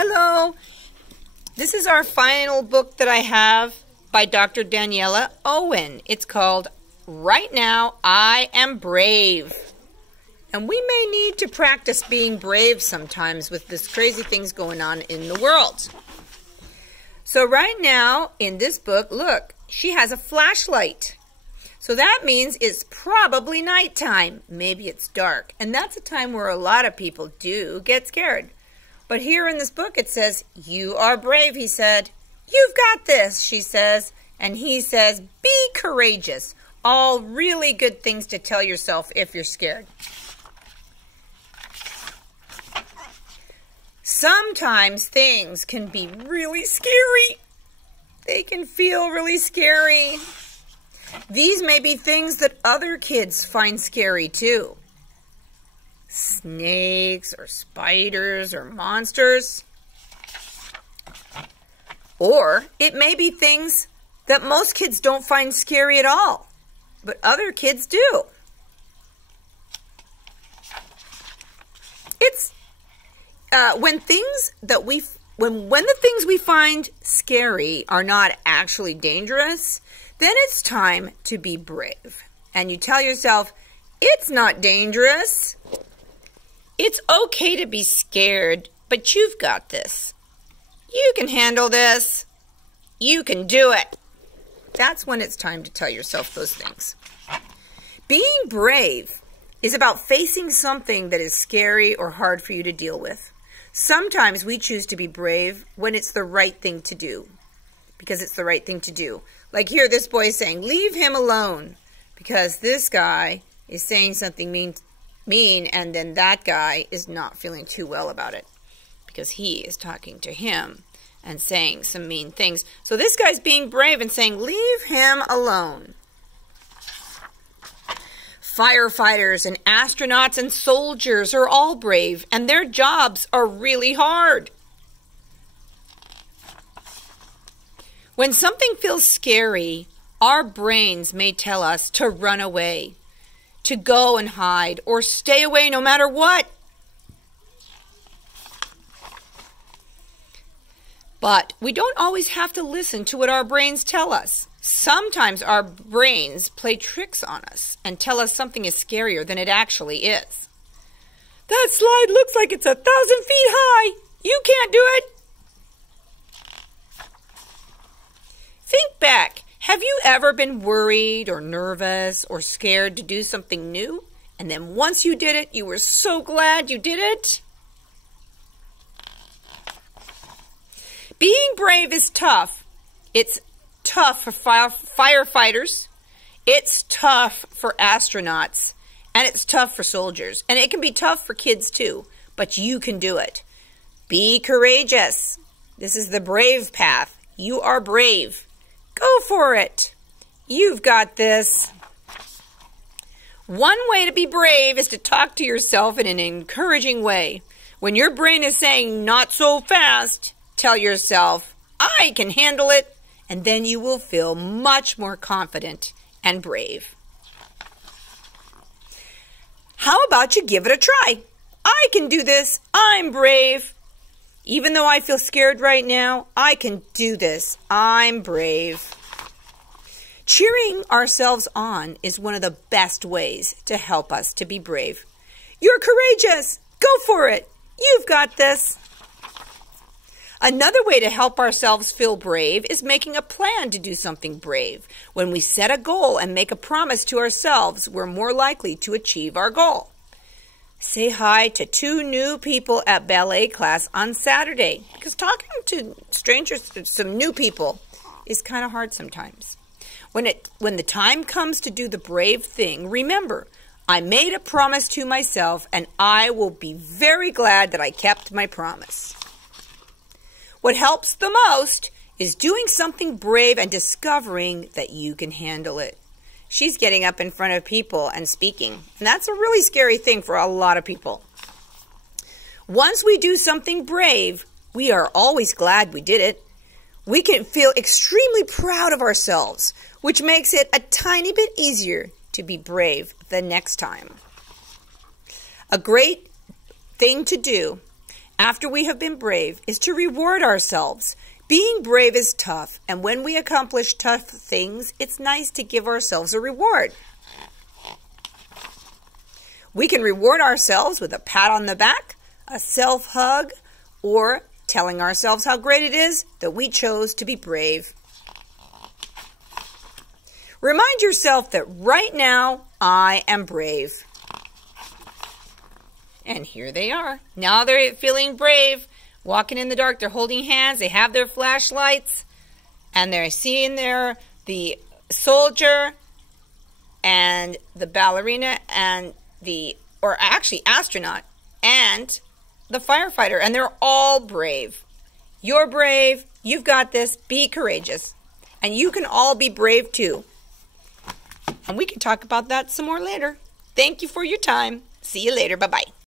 Hello. This is our final book that I have by Dr. Daniela Owen. It's called Right Now I Am Brave. And we may need to practice being brave sometimes with this crazy things going on in the world. So right now in this book, look, she has a flashlight. So that means it's probably nighttime. Maybe it's dark. And that's a time where a lot of people do get scared. But here in this book it says, "You are brave," he said. "You've got this," she says. And he says, "Be courageous." All really good things to tell yourself if you're scared. Sometimes things can be really scary. They can feel really scary. These may be things that other kids find scary too. Snakes or spiders or monsters. Or it may be things that most kids don't find scary at all, but other kids do. It's when the things we find scary are not actually dangerous, then it's time to be brave. And you tell yourself, it's not dangerous. It's okay to be scared, but you've got this. You can handle this. You can do it. That's when it's time to tell yourself those things. Being brave is about facing something that is scary or hard for you to deal with. Sometimes we choose to be brave when it's the right thing to do, because it's the right thing to do. Like here, this boy is saying, "Leave him alone," because this guy is saying something mean, and then that guy is not feeling too well about it because he is talking to him and saying some mean things. So this guy's being brave and saying, "Leave him alone." Firefighters and astronauts and soldiers are all brave, and their jobs are really hard. When something feels scary, our brains may tell us to run away, to go and hide, or stay away no matter what. But we don't always have to listen to what our brains tell us. Sometimes our brains play tricks on us and tell us something is scarier than it actually is. "That slide looks like it's 1,000 feet high. You can't do it." Think back. Have you ever been worried or nervous or scared to do something new? And then once you did it, you were so glad you did it? Being brave is tough. It's tough for firefighters. It's tough for astronauts. And it's tough for soldiers. And it can be tough for kids too. But you can do it. Be courageous. This is the brave path. You are brave. Go for it. You've got this. One way to be brave is to talk to yourself in an encouraging way. When your brain is saying, "Not so fast," tell yourself, "I can handle it," and then you will feel much more confident and brave. How about you give it a try? "I can do this. I'm brave. Even though I feel scared right now, I can do this. I'm brave." Cheering ourselves on is one of the best ways to help us to be brave. You're courageous. Go for it. You've got this. Another way to help ourselves feel brave is making a plan to do something brave. When we set a goal and make a promise to ourselves, we're more likely to achieve our goal. Say hi to 2 new people at ballet class on Saturday, because talking to strangers, some new people, is kind of hard sometimes. When the time comes to do the brave thing, remember, I made a promise to myself, and I will be very glad that I kept my promise. What helps the most is doing something brave and discovering that you can handle it. She's getting up in front of people and speaking, and that's a really scary thing for a lot of people. Once we do something brave, we are always glad we did it. We can feel extremely proud of ourselves, which makes it a tiny bit easier to be brave the next time. A great thing to do after we have been brave is to reward ourselves. Being brave is tough, and when we accomplish tough things, it's nice to give ourselves a reward. We can reward ourselves with a pat on the back, a self-hug, or telling ourselves how great it is that we chose to be brave. Remind yourself that right now, I am brave. And here they are. Now they're feeling brave, walking in the dark. They're holding hands. They have their flashlights. And they're seeing the soldier and the ballerina and astronaut and the firefighter. And they're all brave. You're brave. You've got this. Be courageous. And you can all be brave too. And we can talk about that some more later. Thank you for your time. See you later. Bye-bye.